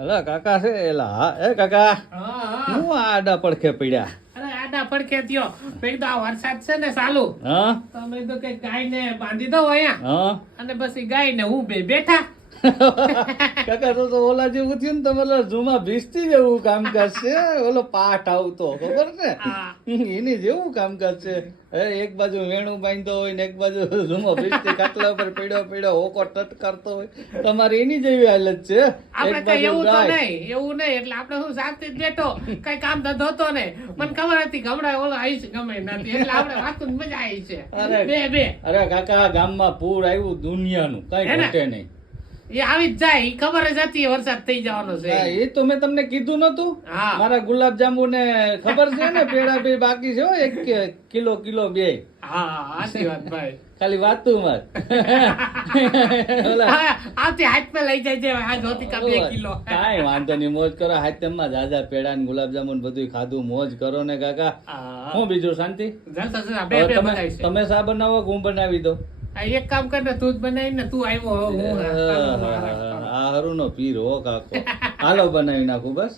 અલા કાકા છે એલા હા એ કાકા હું આડા પડખે પડ્યા અરે આડા પડખે થયો પેલી તો આ વરસાદ છે ને ચાલુ હા તમે તો કઈ ગાય ને બાંધી દો અહીંયા હા અને બસ એ ગાય ને હું બેઠા કાકા તો ઓલા જેવું થયું ને તમારે જુમા ભીસતી જેવું કામકાજ છે ઓલો પાઠ આવતો ખબર છે એની જેવું કામકાજ છે એક બાજુ વેણું બાંધતો હોય ને એક બાજુ જુમો ભીસતી ખાટલા ઉપર પડ્યો હોકો ટટ કરતો હોય તમારે એની જેવી હાલત છે આપણે કઈ એવું તો નહીં એટલે આપણે શું શાંતિ જ બેઠો કઈ કામ ધંધો હતો ને મને ખબર હતી ગમડા ઓલો આવીશ ગમે નથી એટલે આપણે વાતું મજા આવી છે બે અરે કાકા ગામમાં પૂર આવ્યું દુનિયાનું કઈ ઘટે નહીં એ આવી જ જાય ઈ ખબર જ હતી વરસાદ થઈ જવાનો છે એ તો મેં તમને કીધું નતું હા મારા ગુલાબ જાંબુ ને ખબર છે ને પેડા બે બાકી છે હો, 1 કિલો 2 હા સાચી વાત ભાઈ ખાલી વાતું માં આવતી હાથ પે લઈ જાય છે આ જોતી કા 2 કિલો કાંઈ વાંધો નહીં મોજ કરો હાથમાં જાજા પેડા ને ગુલાબ જાંબુ ને બધું ખાધું મોજ કરો ને કાકા હું બીજું શાંતિ જલસા બે હવે બનાવી છે તમે શા બનાવો કે હું બનાવી દઉં એક કામ કર ને તું જ બનાવી ને તું આવ્યો હું આ હરું નો પીર હો કાકો હાલો બનાવી નાખું બસ